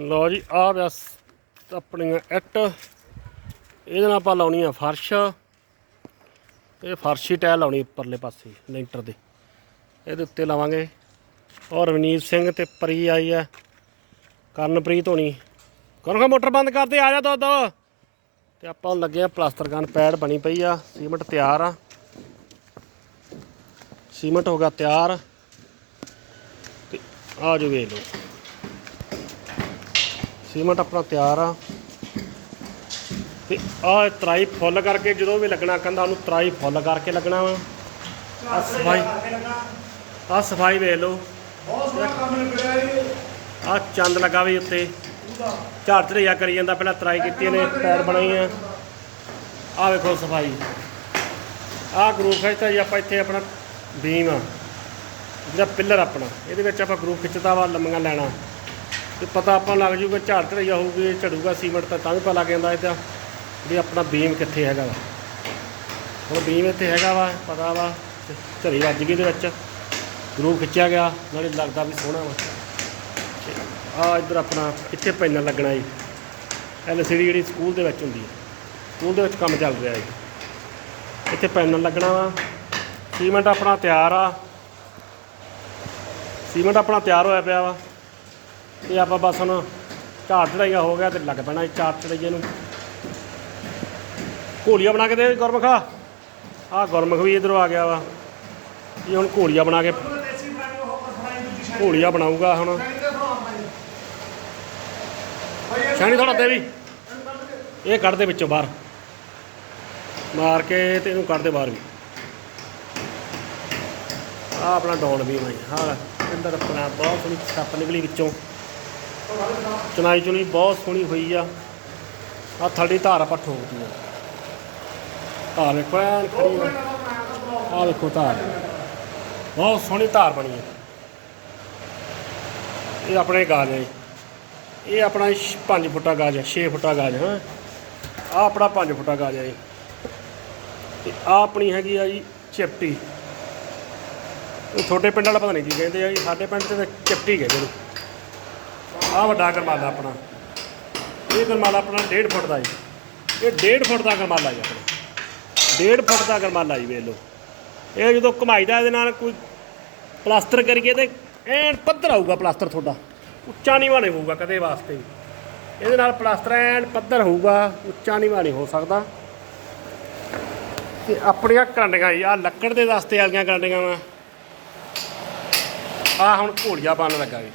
ਲਓ ਜੀ ਆ ਪਿਆ ਸ- ਆਪਣੀਆਂ ਇੱਟ। ਇਹਦੇ ਨਾਲ ਆਪਾਂ ਲਾਉਣੀ ਆ ਫਰਸ਼। ਇਹ ਫਰਸ਼ੀ ਟਾਇਲ ਲਾਉਣੀ ਉੱਪਰਲੇ ਪਾਸੇ, ਲੈਂਟਰ ਦੇ। ਇਹਦੇ ਉੱਤੇ ਲਾਵਾਂਗੇ। ਔਰ ਰਵਨੀਤ ਸਿੰਘ ਤੇ ਪਰੀ ਆਈ ਆ, ਕਰਨਪ੍ਰੀਤ ਹੋਣੀ। ਕਰਨਗਾ ਮੋਟਰ ਬੰਦ ਕਰਦੇ, ਆ ਜਾ ਦੋ ਦੋ। ਤੇ ਆਪਾਂ ਹੁਣ ਲੱਗੇ ਆ ਪਲਾਸਟਰ ਗਨ ਪੈਡ, ਬਣੀ ਪਈ ਆ। ਸੀਮੈਂਟ ਤਿਆਰ ਆ। ਸੀਮੈਂਟ ਹੋ ਗਿਆ ਤਿਆਰ। ਤੇ ਆ ਜੋ ਵੇਖ ਲਓ। ਸੀਮੈਂਟ ਆਪਣਾ ਤਿਆਰ ਆ। ਤੇ ਆ ਤਰਾਈ ਫੁੱਲ ਕਰਕੇ ਜਦੋਂ ਵੀ ਲੱਗਣਾ ਕੰਦਾ ਉਹਨੂੰ ਤਰਾਈ ਫੁੱਲ ਕਰਕੇ ਲੱਗਣਾ ਵਾ। ਆ ਸਫ਼ਾਈ ਆ ਸਫ਼ਾਈ ਵੇਖ ਲਓ। ਬਹੁਤ ਆ ਚੰਦ ਲੱਗਾ ਵੀ ਉੱਤੇ। ਝਾੜ ਝੜਿਆ ਕਰੀ ਜਾਂਦਾ, ਪਹਿਲਾਂ ਤਰਾਈ ਕੀਤੀ ਇਹਨੇ, ਪੈਰ ਬਣਾਈ ਆ। ਆ ਵੇਖੋ ਸਫ਼ਾਈ। ਆ ਗਰੂਪ ਖਿੱਚਦਾ ਜੀ, ਆਪਾਂ ਇੱਥੇ ਆਪਣਾ ਬੀਮ ਆ। ਜਿਹੜਾ ਪਿੱਲਰ ਆਪਣਾ, ਇਹਦੇ ਵਿੱਚ ਆਪਾਂ ਗਰੂਪ ਖਿੱਚਦਾ ਵਾ, ਲੰਮੀਆਂ ਲੈਣਾ। ਤੇ ਪਤਾ ਆਪਾਂ ਨੂੰ ਲੱਗ ਜੂਗਾ ਝਾੜ ਝੜੀਆ ਹੋਊਗੀ ਝੜੂਗਾ, ਸੀਮੈਂਟ ਤਾਂ ਤਾਂ ਵੀ ਪਤਾ ਲੱਗ ਜਾਂਦਾ ਇਹਦਾ ਵੀ ਆਪਣਾ ਬੀਮ ਕਿੱਥੇ ਹੈਗਾ ਵਾ। ਹੁਣ ਬੀਮ ਇੱਥੇ ਹੈਗਾ ਵਾ, ਪਤਾ ਵਾ ਝੜੀ ਵੱਜ ਗਈ ਇਹਦੇ ਵਿੱਚ। ਗਰੂ ਖਿੱਚਿਆ ਗਿਆ, ਨਾਲੇ ਲੱਗਦਾ ਵੀ ਸੋਹਣਾ ਵਾ। ਆ ਇੱਧਰ ਆਪਣਾ ਇੱਥੇ ਪੈਨਲ ਲੱਗਣਾ ਜੀ? ਐਲਸੀਡੀ ਜਿਹੜੀ ਸਕੂਲ ਦੇ ਵਿੱਚ ਹੁੰਦੀ ਹੈ ਸਕੂਲ ਦੇ ਵਿੱਚ ਕੰਮ ਚੱਲ ਰਿਹਾ ਜੀ। ਇੱਥੇ ਪੈਨਲ ਲੱਗਣਾ ਵਾ। ਸੀਮੈਂਟ ਆਪਣਾ ਤਿਆਰ ਆ। ਸੀਮੈਂਟ ਆਪਣਾ ਤਿਆਰ ਹੋਇਆ ਪਿਆ ਵਾ। ਤੇ ਆਪਾਂ ਬਸ ਹੁਣ ਝਾੜ ਚੜਾਈਆ ਹੋ ਗਿਆ ਤੇ ਲੱਗ ਪੈਣਾ ਜੀ ਝਾੜ ਚੜਾਈਏ ਨੂੰ। ਘੋਲੀਆ ਬਣਾ ਕੇ ਦੇ ਗੁਰਮਖਾ। ਆ ਗੁਰਮਖ ਵੀ ਇਧਰੋਂ ਆ ਗਿਆ ਵਾ। ਇਹ ਹੁਣ ਘੋਲੀਆ ਬਣਾ ਕੇ ਦੇਸੀ ਘੋਲੀਆ ਬਣਾਊਗਾ ਹੁਣ। ਛਾਣੀ ਥੋੜਾ ਤੇ ਵੀ। ਇਹ ਕੱਢ ਦੇ ਵਿੱਚੋਂ ਬਾਹਰ। ਮਾਰ ਕੇ ਤੇ ਇਹਨੂੰ ਕੱਢ ਦੇ ਬਾਹਰ ਵੀ। ਆ ਆਪਣਾ ਡੌਨ ਵੀ ਭਾਈ ਹਾਂ ਅੰਦਰ ਆਪਣਾ ਬਹੁਤ ਸੋਹਣੀ ਛੱਪ ਨਿਕਲੀ ਵਿੱਚੋਂ। ਚੁਣਾਈ ਚੁਣੀ ਬਹੁਤ ਸੋਹਣੀ ਹੋਈ ਆ। ਆ ਥੜੀ ਧਾਰ ਆਪਾਂ ਠੋਕਦੀ ਆ ਧਾਰ ਵੇਖੋ, ਐਨ ਖੜੀ ਆ। ਆ ਵੇਖੋ ਧਾਰ। ਬਹੁਤ ਸੋਹਣੀ ਧਾਰ ਬਣੀ ਹੈ ਇਹ ਆਪਣੇ ਗਾਜ ਹੈ ਜੀ। ਇਹ ਆਪਣਾ 5 ਫੁੱਟਾ ਗਾਜ ਹੈ 6 ਫੁੱਟਾ ਗਾਜ, ਹਾਂ। ਆ ਆਪਣਾ 5 ਫੁੱਟਾ ਗਾਜ ਹੈ ਜੀ। ਤੇ ਆ ਆਪਣੀ ਹੈਗੀ ਆ ਜੀ ਚਿਪਟੀ। ਇਹ ਛੋਟੇ ਪਿੰਡ ਵਾਲਾ ਪਤਾ ਨਹੀਂ ਕੀ ਕਹਿੰਦੇ ਆ ਜੀ, ਸਾਡੇ ਪਿੰਡ 'ਚ ਤਾਂ ਚਿਪਟੀ ਕਹਿੰਦੇ ਨੇ। ਆ ਵੱਡਾ ਗਰਮਾਲਾ ਆਪਣਾ। ਇਹ ਗਰਮਾਲਾ ਆਪਣਾ 1.5 ਫੁੱਟ ਦਾ ਜੀ। ਇਹ 1.5 ਫੁੱਟ ਦਾ ਗਰਮਾਲਾ ਜੀ ਆਪਣਾ। 1.5 ਫੁੱਟ ਦਾ ਗਰਮਾਲਾ ਜੀ, ਵੇਖ ਲਓ। ਇਹ ਜਦੋਂ ਘਮਾਈਦਾ ਇਹਦੇ ਨਾਲ ਕੋਈ ਪਲਾਸਟਰ ਕਰੀਏ ਤੇ ਐਨ ਪੱਧਰ ਆਊਗਾ ਪਲਾਸਟਰ ਤੁਹਾਡਾ। ਉੱਚਾ ਨਹੀਂ ਨਹੀਂ ਹੋਊਗਾ ਕਦੇ ਵਾਸਤੇ। ਇਹਦੇ ਨਾਲ ਪਲਾਸਟਰ ਐਨ ਪੱਧਰ ਹੋਊਗਾ, ਉੱਚਾ ਨਹੀਂ ਨਹੀਂ ਹੋ ਸਕਦਾ। ਤੇ ਆਪਣੀਆਂ ਕਰਾਂਡੀਆਂ ਜੀ ਆ ਲੱਕੜ ਦੇ ਦਸਤੇ ਵਾਲੀਆਂ ਕਰਾਂਡੀਆਂ ਵਾ। ਆ ਹੁਣ ਘੋੜੀਆਂ ਬਣ ਲੱਗਾ ਜੀ।